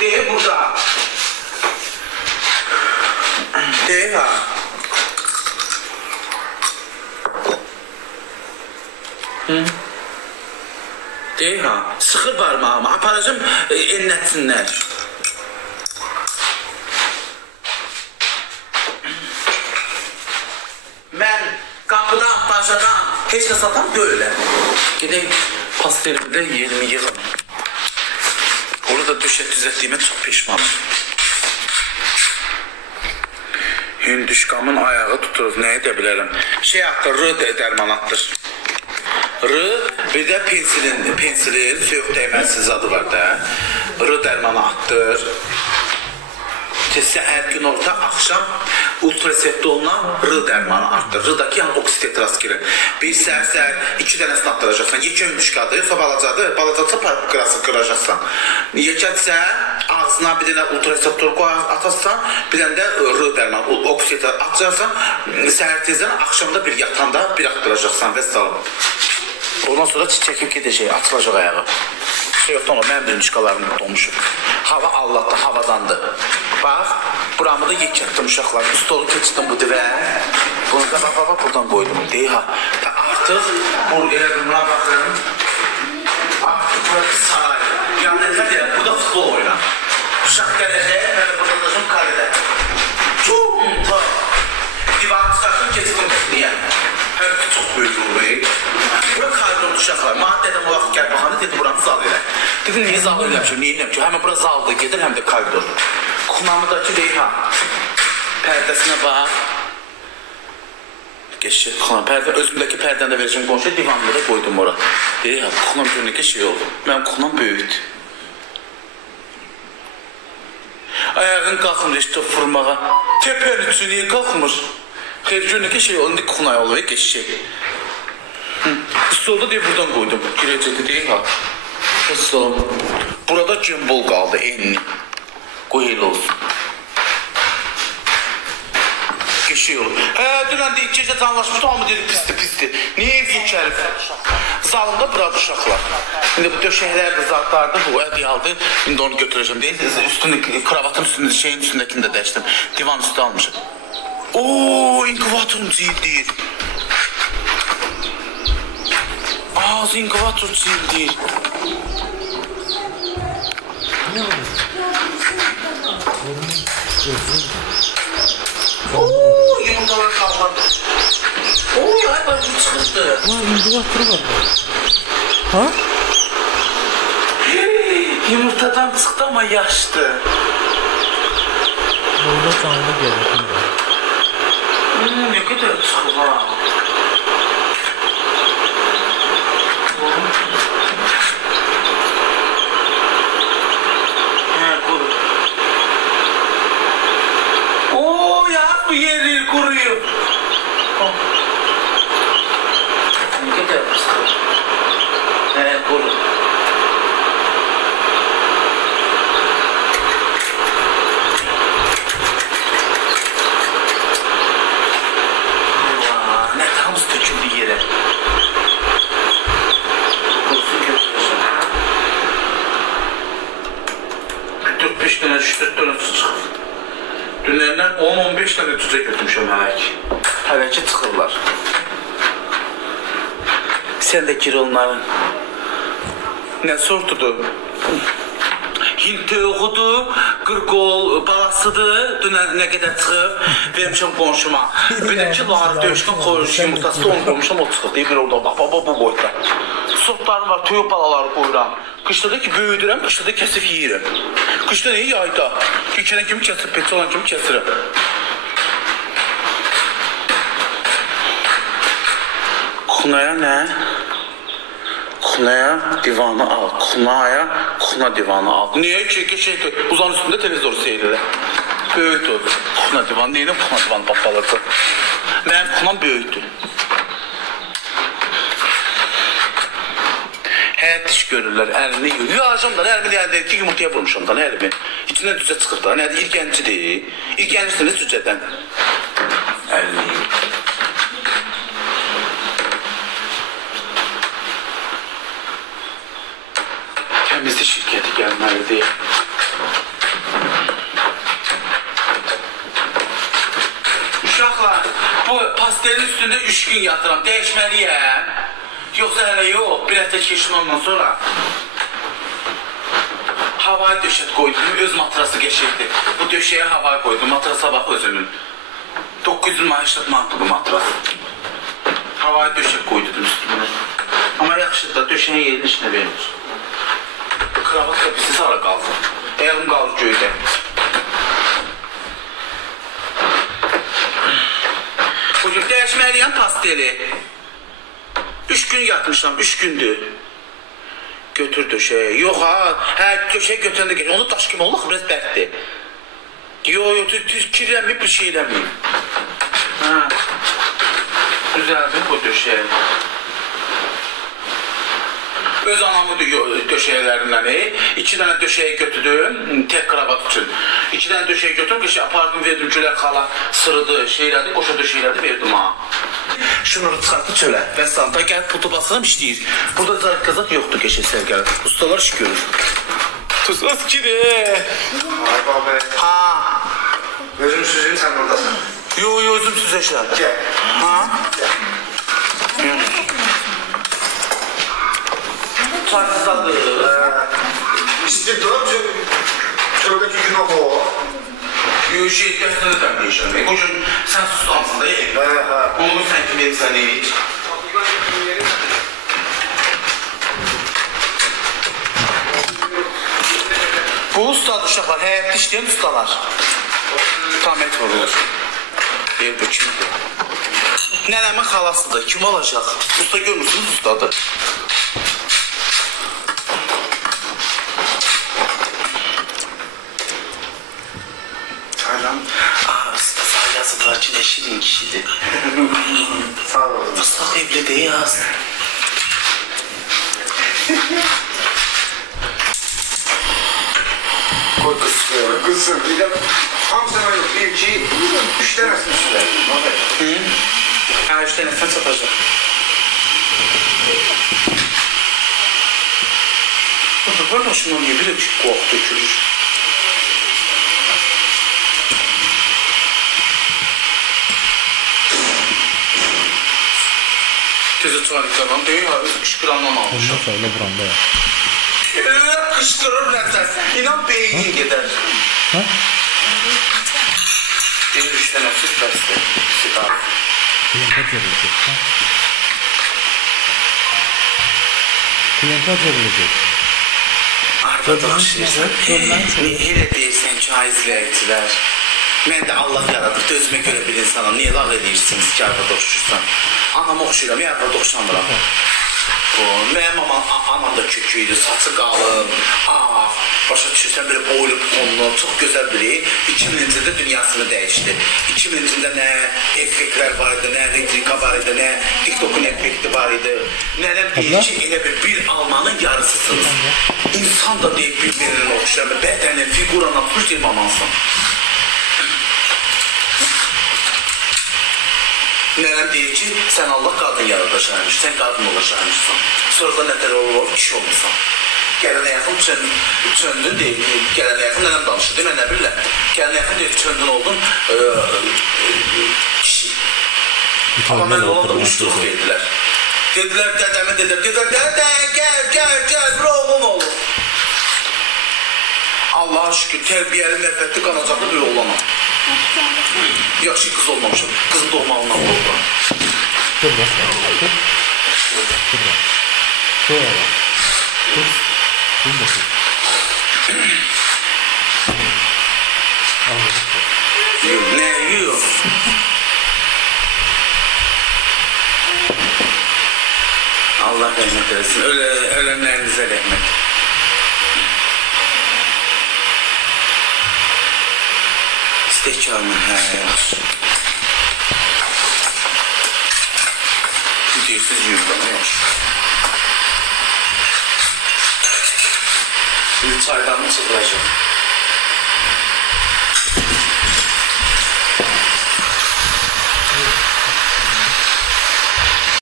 deyil burada. Deyil ha. Deyil ha. Sıxır barmağımı. Aparacım ennətsinlər. Mən qapıdan, başadan heç nə satan böyüləm. Gedək pastelimdə yerimi yığım. Orada düzəltdiyimə çox peşmanım. Hündüşkamın ayağı tuturuz, nə edə bilərəm? Şey haqqı, R dərmanatdır. R, bir də pensilindir. Pensilin, soyuq dəyməsiz adı var da. R dərmanatdır. Səhər, gün orta, axşam ultraseptdə olunan R dərmanı artdır. R-daki yəni oksitetraz girir. Bir səhər 2 dənəsini atdıracaqsan. Yekə hündüşkadır, yoxsa balacadır. Balacadsa parqırası qıracaqsan. Yekətsə ağzına bir dənə ultraseptor atarsan, bir dənə də R dərmanı, oksitetraz atacaqsan. Səhər tezdən, axşamda bir yatanda bir atdıracaqsan və salam. Ondan sonra çəkib gedəcək, atılacaq ayağı. Yoxdan o, mənim hündüşkalarım dolmuşum. Hava Allah'da, havadandır. Bax, buramı da yekətdim uşaqlar. Bu stolu keçdim bu divə. Bunu da baba buradan qoydum. Deyil ha. Artıq, buna baxın. Artıq burası saray. Yəni, nə deyək, burada futbol oynar. Uşaq gələcək, mən burada daşım karedə. Cum, ta. Divanı çıxartdım, keçdim niyə? Hər ki, çox böyük olur. Bura koridor uşaqlar. Madədən o vaxt gəl baxanı, dedi, buranı zal elə. Dedim, niyə zal eləmişim, niyə eləmişim ki? Həmən bura zaldır, gedir, həm də koridor. Xunamıdakı deyil ha. Pərdəsinə bax. Geçir, xunam, özümdəki pərdəni də verəcəm qonşu, divanını da qoydum ora. Deyil ha, xunam görünəkə şey oldu. Mənim xunam böyükdür. Ayağın qalxmır, işte fırmağa. Tepənin üçün niyə qalxmır? Xeyr, görünəkə şey oldu, xunay olur, geçecek. Stolda deyə buradan qoydum. Girəcəkdə deyil ha. Stolum. Burada gimbal qaldı, enli. Qoy elə olsun. Geçiyor olur. Dünən deyik, gecə tanlaşmışdı, hamı dedi, pisdir. Niyə ev yekəlib? Zalımda burada uşaqlar. İndi bu döşəklərdir, zatlardır, bu ədiyaldır. İndi onu götürəcəm deyil. Kravatın üstündə, şeyin üstündəkini də dəyişdim. Divan üstü almışım. Ooo, inkuvatorum cilddir. Ağzı inkuvator cilddir. Ooo, yumurtalar kalmadı. Ooo, ya bak bu çıkırdı. İnkuvatoru var. Ha? Yumurtadan çıktı ama yaştı. Burada canlı gelir. Ne kadar çıkır ha. Bu yeri kuruyor. Ne kadar mısın? Kuru. Ne tam döküldü yere. Kurusun götürürsün. 4-5 tane, 3-4 tane su çıkır. Dünlərdən 10-15 tane tücə götürmüşəm həvək. Həvəki çıxırlar. Sən də gir onların. Nə sortudur? Hint toyuğudur, qırqol balasıdır. Dünən nə qədər çıxıb, vermişəm qonşuma. Bir də ki, ları döyüşdən qoyurmuş yumurtası da onu qoymuşam, o çıxıb. Deyir, orada bax, bu boyda. Sortlarım var, toyuq balaları qoyuram. Qışda da ki, böyüdürəm, qışda da kəsib yiyirəm. Qışda neyi yayda? Keçənən kimi kəsib, peti olan kimi kəsirəm. Xunaya nə? Xunaya divanı al. Xunaya, xuna divanı al. Niyə ki, şeydir, uzanın üstündə televizor seyirlər. Böyükdür. Xuna divanı, neyinə xuna divanı babalıqdır? Mənim xunam böyükdür. Həyat iş görürlər, əlini yuyur. Yuyacamdan, əlimi deyəndə ki, yumurtaya vurmuşamdan, əlimi. İçindən düzə çıxıb da, nədir, irgəncidir. İrgəncirsiniz düzədən. Əlini yuyur. Təmizlik şirkəti gəlməlidir. pastelin üstündə 3 gün yatıram. Dəyişməliyəm. Yoxsa hələ yox. Bir həftə keçin ondan sonra. Havayı döşət qoydum. Öz matrası geçirdi. Bu döşəyə havayı qoydum. Matrasa bax özünün. 900 manat manatlı bu matras. Havayı döşək qoydum üstüne. Ama yaxşıdır da döşəyin yerini içine vermir. Kravat kapısı sarı qaldı. Ayağım qaldı göydə. Bugün dəyişməliyəm pasteli. 3 gün yatmışam, 3 gündür. Götür döşəyə. Yox ha, döşəyə götürəndə geç. Onu daş kimi olur, biraz bərkdir. Yox, kirlənməyib, bir şey eləməyib. Düzəldim bu döşəyə. Öz anamı döşəklərindən 2 dənə döşəyi götürdüm, tek kravat üçün. 2 dənə döşəyi götürdüm, ki, apardım, verdim, Gülər xala sırıdı, şeylədi, qoşa döşəklədi, verdim ha. Şunu çıxartdı çölə. Və santa gəlib putu basıram işləyir. Burada zarıq qazat yoxdur, keçək gəlir. Ustalar iş görür. Tuzuz kiri. Ay baba. Ha. Özüm süzeyim, sen buradasın. Yo, özüm süzəşlər. Gel. Ha. Çarşıdadır. İstir duram, çöldeki günah o. Yo, şey, dəftərdən deyişəm. O gün sən sustansın da, onu sən kimi etsən deyil. Bu ustad uşaqlar, həyətdə işləyən ustalar. Tamət vurulur. Bu kimdir? Nənəmin xalasıdır, kim olacaq? Usta görmürsünüz, ustadır. Yazılar ki, ne şirin kişidir. Sağ olun. Mustafa evli de yaz. Koy kızsın. Kızsın. Bir de hamsına yok. 1, 2, 3 denesin üstüne. Ha, 3 denesin satacak. Bu da başından bir de koğuk dökülür. Tezə çarıqlarından deyil, qışqırandan almışım. Ondan sonra buranda ya. Qışqırır nəsəs, inan beynin gedər. Ha? Bir 3 dənə süt bəsdir, siqar. Klienta çevrilecek. Ha? Klienta çevrilecek. Arkadaşlar, elə deyirsən ki, izləyicilər. Mən də Allah yaradır, özümə görə bir insanam. Niyə lağ edirsiniz ki, arvada oxşursan? Anam oxşuram, ya arvada oxşamıram. Mənim anam da köküydü, saçı qalın, başa düşürsən, belə boylu, tonlu, çox gözəl biri. 2000-ci dünyasını dəyişdi. 2000-ci nə effektlər var idi, nə elektrika var idi, nə TikTok'un effekti var idi. Nənəm deyir ki, elə bir almanın yarısısınız. İnsan da deyib bir-birinin oxşamı, bədənin, figurana, tuş deyim amansın. Nənəm deyir ki, sən Allah qadın yaradacaqmış, sən qadın olacaqmışsan. Sonra da nətər olur, kişi olmuşsan. Gələnə yaxın çöndün deyil, gələnə yaxın nənəm danışır, deyil, mən nə bilirəm. Gələnə yaxın deyil, çöndün oldun kişi. Amma mən olanda uçluq verdilər. Dedilər, dədəmi dedilər, dədə, gəl, bir oğlun olur. Allah'a şükür, tərbiyəli, nəfətli, qanacaqlı bir oğlanam. Yaxşı qız olmamışım, qızın doğmalından oldu. Dur bak. Dur. Dur bak. Şöyle bak. Dur. Dur bakayım. Yok, ne yok? Allah rahmet eylesin, ölenlerinize rahmet. İstekkarımın her. Gidiyorsunuz yürüdüm, bir çaydan mı çıkılacak?